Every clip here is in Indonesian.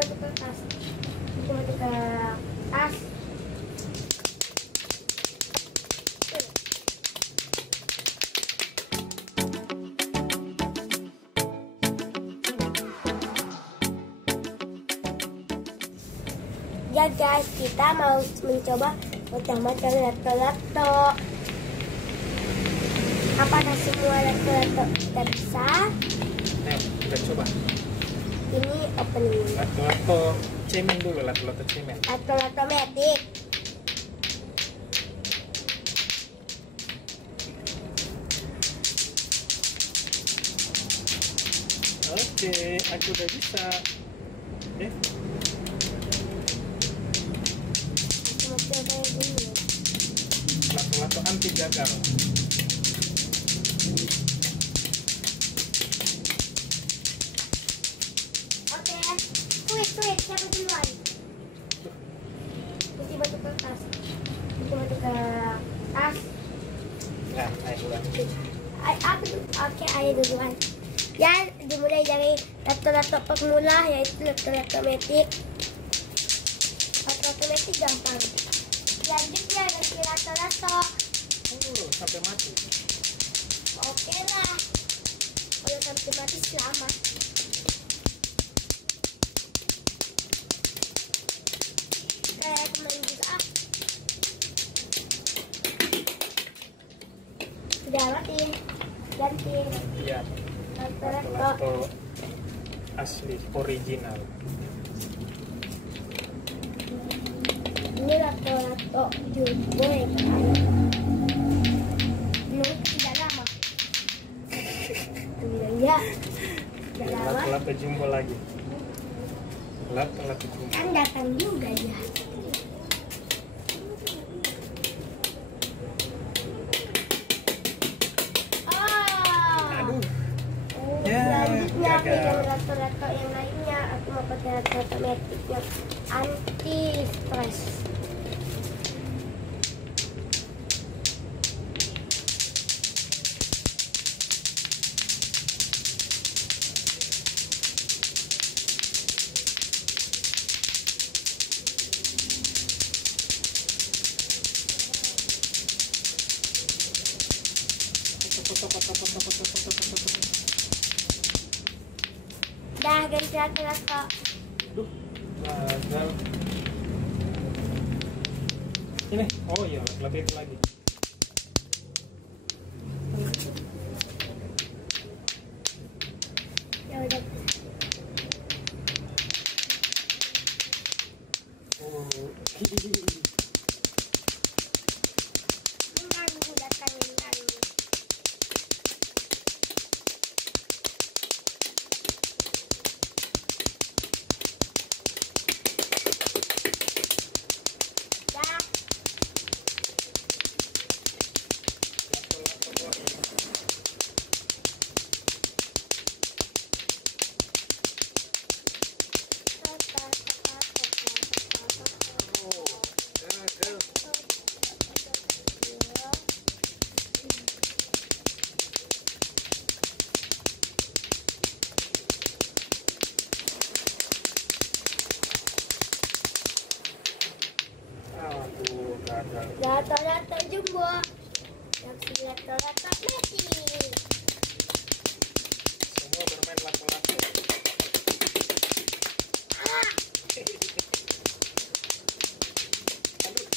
batu kertas. Bikin batu kertas. Ya guys, kita mau mencoba macam-macam lato-lato. Apakah semua lato-lato kita bisa? Kita coba. Ini opening. Lato-lato cemen dulu, lato-lato cemen. Lato-lato metik. Oke, aku udah bisa. Lato-lato anti gagal. Oke, kuis, siapa duluan? Bikin batu kertas. Bikin batu kertas. Nah, ayo duluan. Oke, ayo duluan. Ya, dimulai dari lato-lato pemula, yaitu lato-lato metik. Lato-lato metik gampang. Selanjutnya ganti lato-lato. Sampai mati. Oke lah. Kalau sampai mati selamat. Kayak kemarin juga. Sudah mati. Ganti. Iya. Lato-lato. Lato asli original. Ini lato-lato jumbo ya kan? Belum tidak lama. Bilangnya tidak lama. Lato-lato jumbo lagi. Lato-lato jumbo. Kan datang juga dia. Aduh. Selanjutnya gagal. dengan lato-lato yang lainnya, aku mau pakai lato-lato metik yang anti stres. Dah ganti lato-lato. Duh, gagal. Ini, oh iya, lebih itu lagi. Ya udah. Oh, Mengganggu datang mengganggu. Dah. aduh, gagal. Lato-lato jumbo. Yang lato-lato metik. Semua bermain lato-lato. Aduh,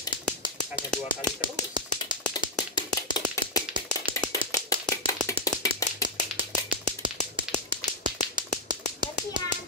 hanya 2 kali terus. Latihan.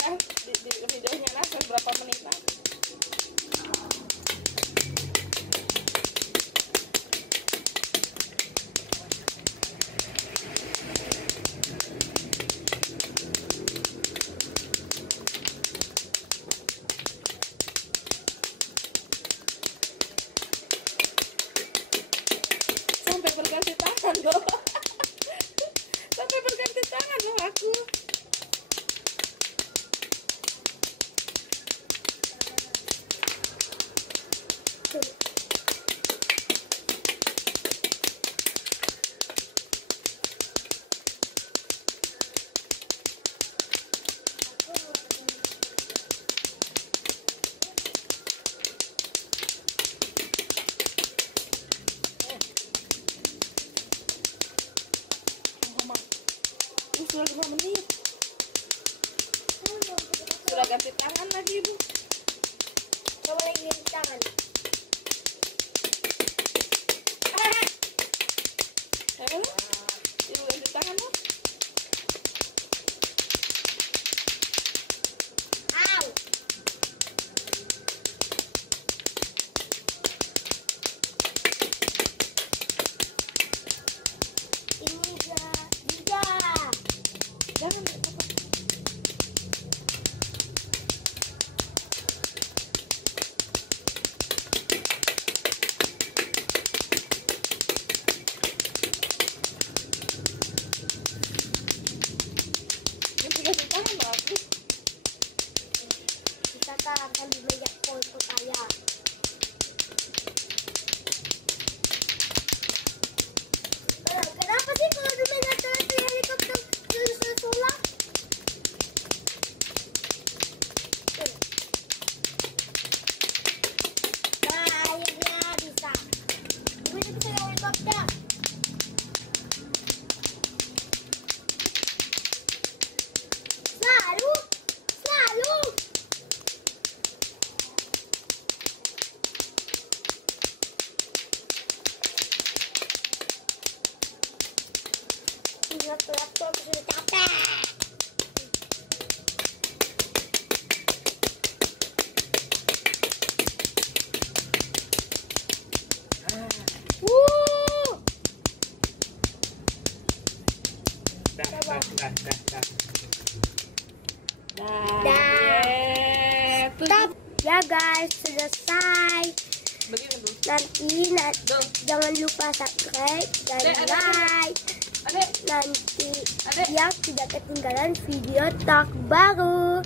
udah di videonya lah berapa menitan. Sampai berganti tangan loh. Sampai berganti tangan loh aku. Sudah 5 menit. Sudah ganti tangan lagi ibu. Coba lagi ganti tangan. Ayo lah. Ibu ganti tangan lah. Au. Ini juga. Jangan. Ganti tangan lah aku. Kita akan banyak foto saya. Kenapa sih kalau dunia ternyata helikopter tersusulak? Nah, akhirnya bisa. Dunia bisa helikopter. Selalu. Laptop sudah capek. Stop ya guys, selesai. Begini bu. Nanti jangan lupa subscribe dan like. Adek. Nanti yang tidak ketinggalan video terbaru.